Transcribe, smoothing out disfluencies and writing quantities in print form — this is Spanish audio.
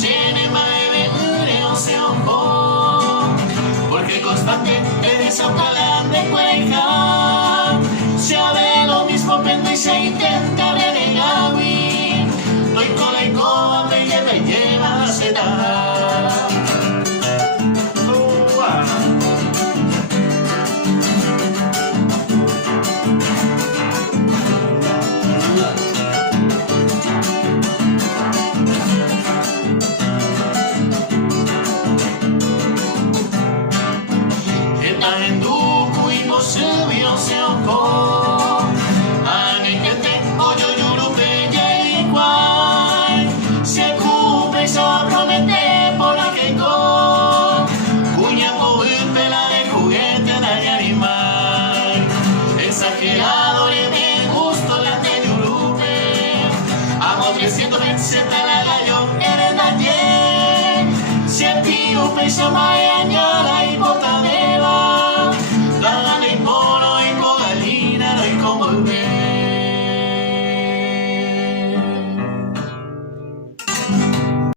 llene maeve un ojo, porque constante de desacalan de cueja, se ve lo mismo pende y se intenta renegar, no hay cola y coba, me lleva a sedar. Exagerado le me gusto la de Yurupe, amo 327 la gallo eres ayer, si el tío me llama y añada y bota de